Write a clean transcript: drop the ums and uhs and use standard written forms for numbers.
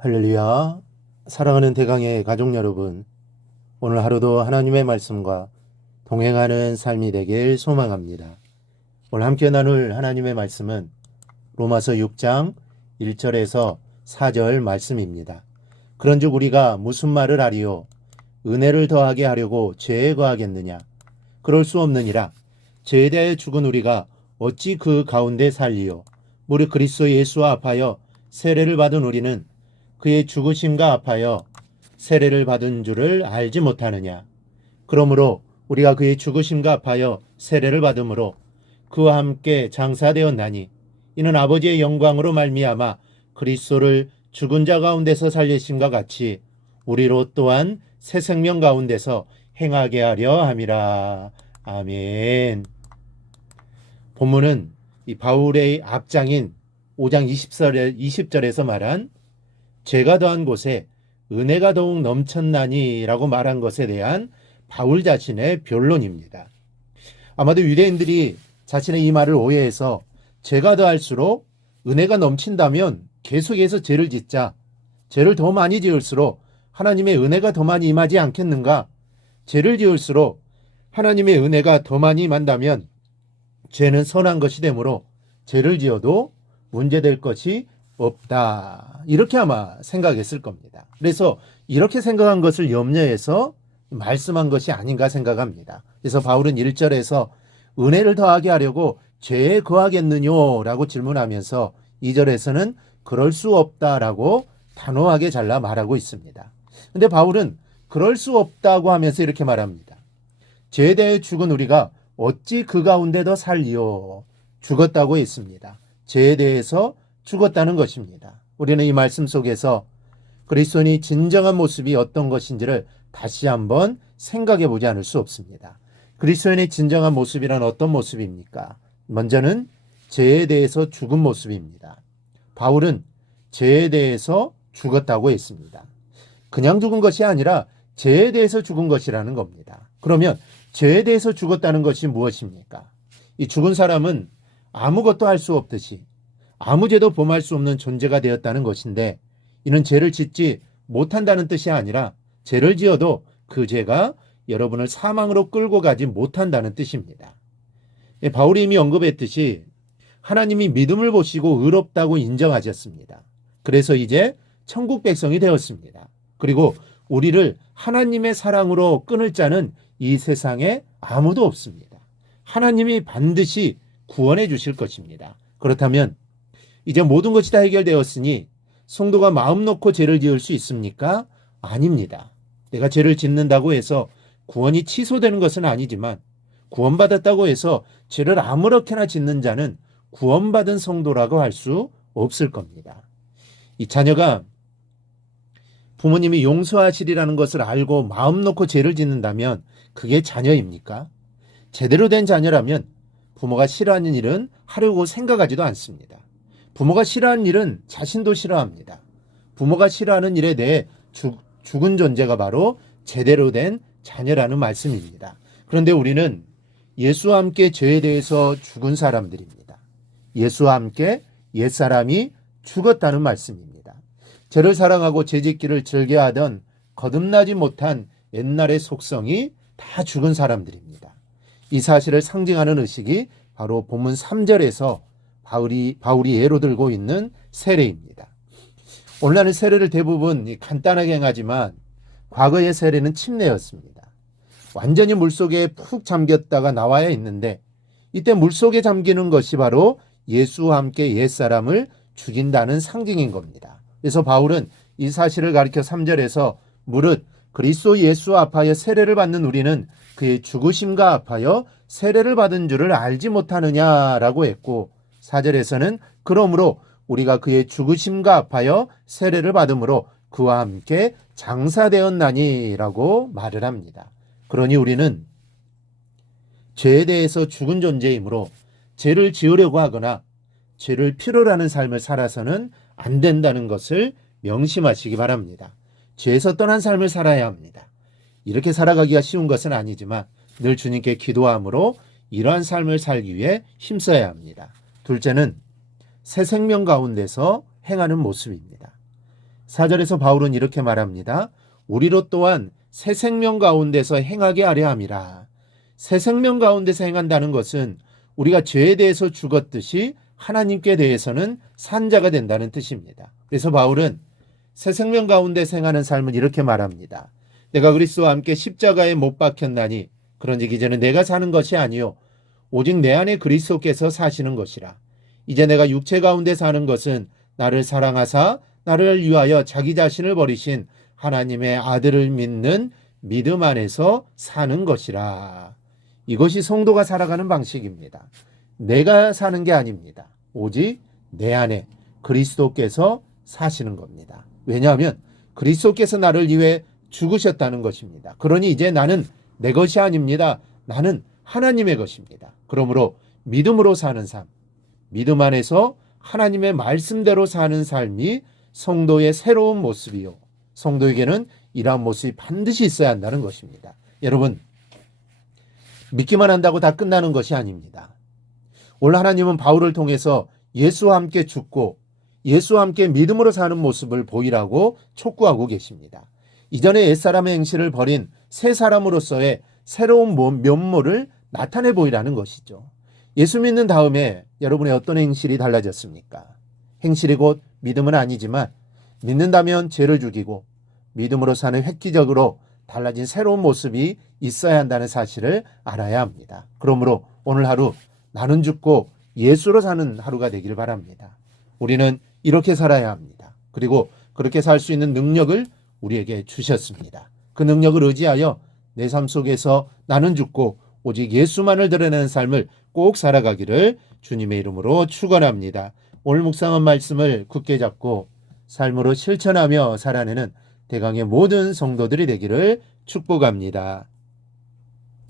할렐루야. 사랑하는 대강의 가족 여러분, 오늘 하루도 하나님의 말씀과 동행하는 삶이 되길 소망합니다. 오늘 함께 나눌 하나님의 말씀은 로마서 6장 1절에서 4절 말씀입니다. 그런즉 우리가 무슨 말을 하리요? 은혜를 더하게 하려고 죄에 거하겠느냐? 그럴 수 없느니라. 죄에 대하여 죽은 우리가 어찌 그 가운데 살리요? 무릇 그리스도 예수와 합하여 세례를 받은 우리는 그의 죽으심과 합하여 세례를 받은 줄을 알지 못하느냐? 그러므로 우리가 그의 죽으심과 합하여 세례를 받음으로 그와 함께 장사되었나니 이는 아버지의 영광으로 말미암아 그리스도를 죽은 자 가운데서 살리심과 같이 우리로 또한 새 생명 가운데서 행하게 하려 함이라. 아멘. 본문은 이 바울의 앞장인 5장 20절에서 말한 죄가 더한 곳에 은혜가 더욱 넘쳤나니 라고 말한 것에 대한 바울 자신의 변론입니다. 아마도 유대인들이 자신의 이 말을 오해해서 죄가 더할수록 은혜가 넘친다면 계속해서 죄를 짓자, 죄를 더 많이 지을수록 하나님의 은혜가 더 많이 임하지 않겠는가? 죄를 지을수록 하나님의 은혜가 더 많이 임한다면 죄는 선한 것이 되므로 죄를 지어도 문제될 것이 없다. 이렇게 아마 생각했을 겁니다. 그래서 이렇게 생각한 것을 염려해서 말씀한 것이 아닌가 생각합니다. 그래서 바울은 1절에서 은혜를 더하게 하려고 죄에 거하겠느뇨? 라고 질문하면서 2절에서는 그럴 수 없다라고 단호하게 잘라 말하고 있습니다. 근데 바울은 그럴 수 없다고 하면서 이렇게 말합니다. 죄에 대해 죽은 우리가 어찌 그 가운데 더 살리요? 죽었다고 했습니다. 죄에 대해서 죽었다는 것입니다. 우리는 이 말씀 속에서 그리스도인이 진정한 모습이 어떤 것인지를 다시 한번 생각해 보지 않을 수 없습니다. 그리스도인의 진정한 모습이란 어떤 모습입니까? 먼저는 죄에 대해서 죽은 모습입니다. 바울은 죄에 대해서 죽었다고 했습니다. 그냥 죽은 것이 아니라 죄에 대해서 죽은 것이라는 겁니다. 그러면 죄에 대해서 죽었다는 것이 무엇입니까? 이 죽은 사람은 아무것도 할 수 없듯이 아무 죄도 범할 수 없는 존재가 되었다는 것인데, 이는 죄를 짓지 못한다는 뜻이 아니라 죄를 지어도 그 죄가 여러분을 사망으로 끌고 가지 못한다는 뜻입니다. 바울이 이미 언급했듯이 하나님이 믿음을 보시고 의롭다고 인정하셨습니다. 그래서 이제 천국 백성이 되었습니다. 그리고 우리를 하나님의 사랑으로 끊을 자는 이 세상에 아무도 없습니다. 하나님이 반드시 구원해 주실 것입니다. 그렇다면 이제 모든 것이 다 해결되었으니 성도가 마음 놓고 죄를 지을 수 있습니까? 아닙니다. 내가 죄를 짓는다고 해서 구원이 취소되는 것은 아니지만 구원받았다고 해서 죄를 아무렇게나 짓는 자는 구원받은 성도라고 할 수 없을 겁니다. 이 자녀가 부모님이 용서하시리라는 것을 알고 마음 놓고 죄를 짓는다면 그게 자녀입니까? 제대로 된 자녀라면 부모가 싫어하는 일은 하려고 생각하지도 않습니다. 부모가 싫어하는 일은 자신도 싫어합니다. 부모가 싫어하는 일에 대해 죽은 존재가 바로 제대로 된 자녀라는 말씀입니다. 그런데 우리는 예수와 함께 죄에 대해서 죽은 사람들입니다. 예수와 함께 옛사람이 죽었다는 말씀입니다. 죄를 사랑하고 죄짓기를 즐겨하던 거듭나지 못한 옛날의 속성이 다 죽은 사람들입니다. 이 사실을 상징하는 의식이 바로 본문 3절에서 바울이 예로 들고 있는 세례입니다. 오늘날은 세례를 대부분 간단하게 행하지만 과거의 세례는 침례였습니다. 완전히 물속에 푹 잠겼다가 나와야 했는데 이때 물속에 잠기는 것이 바로 예수와 함께 옛사람을 죽인다는 상징인 겁니다. 그래서 바울은 이 사실을 가리켜 3절에서 무릇 그리스도 예수와 합하여 세례를 받는 우리는 그의 죽으심과 합하여 세례를 받은 줄을 알지 못하느냐라고 했고, 4절에서는 그러므로 우리가 그의 죽으심과 합하여 세례를 받음으로 그와 함께 장사되었나니라고 말을 합니다. 그러니 우리는 죄에 대해서 죽은 존재이므로 죄를 지으려고 하거나 죄를 필요로 하는 삶을 살아서는 안 된다는 것을 명심하시기 바랍니다. 죄에서 떠난 삶을 살아야 합니다. 이렇게 살아가기가 쉬운 것은 아니지만 늘 주님께 기도함으로 이러한 삶을 살기 위해 힘써야 합니다. 둘째는 새 생명 가운데서 행하는 모습입니다. 4절에서 바울은 이렇게 말합니다. 우리로 또한 새 생명 가운데서 행하게 하려 함이라. 새 생명 가운데서 행한다는 것은 우리가 죄에 대해서 죽었듯이 하나님께 대해서는 산 자가 된다는 뜻입니다. 그래서 바울은 새 생명 가운데서 행하는 삶은 이렇게 말합니다. 내가 그리스도와 함께 십자가에 못 박혔나니 그런즉 이제는 내가 사는 것이 아니요 오직 내 안에 그리스도께서 사시는 것이라. 이제 내가 육체 가운데 사는 것은 나를 사랑하사 나를 위하여 자기 자신을 버리신 하나님의 아들을 믿는 믿음 안에서 사는 것이라. 이것이 성도가 살아가는 방식입니다. 내가 사는 게 아닙니다. 오직 내 안에 그리스도께서 사시는 겁니다. 왜냐하면 그리스도께서 나를 위해 죽으셨다는 것입니다. 그러니 이제 나는 내 것이 아닙니다. 나는 하나님의 것입니다. 그러므로 믿음으로 사는 삶, 믿음 안에서 하나님의 말씀대로 사는 삶이 성도의 새로운 모습이요. 성도에게는 이러한 모습이 반드시 있어야 한다는 것입니다. 여러분, 믿기만 한다고 다 끝나는 것이 아닙니다. 오늘 하나님은 바울을 통해서 예수와 함께 죽고 예수와 함께 믿음으로 사는 모습을 보이라고 촉구하고 계십니다. 이전에 옛사람의 행실을 버린 새 사람으로서의 새로운 면모를 나타내 보이라는 것이죠. 예수 믿는 다음에 여러분의 어떤 행실이 달라졌습니까? 행실이 곧 믿음은 아니지만 믿는다면 죄를 죽이고 믿음으로 사는 획기적으로 달라진 새로운 모습이 있어야 한다는 사실을 알아야 합니다. 그러므로 오늘 하루 나는 죽고 예수로 사는 하루가 되길 바랍니다. 우리는 이렇게 살아야 합니다. 그리고 그렇게 살 수 있는 능력을 우리에게 주셨습니다. 그 능력을 의지하여 내 삶 속에서 나는 죽고 오직 예수만을 드러내는 삶을 꼭 살아가기를 주님의 이름으로 축원합니다. 오늘 묵상한 말씀을 굳게 잡고 삶으로 실천하며 살아내는 대강의 모든 성도들이 되기를 축복합니다.